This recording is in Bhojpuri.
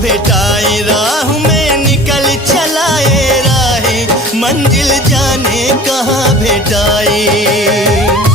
भेटाए राह में निकल चलाए राहे, मंजिल जाने कहाँ भेटाए।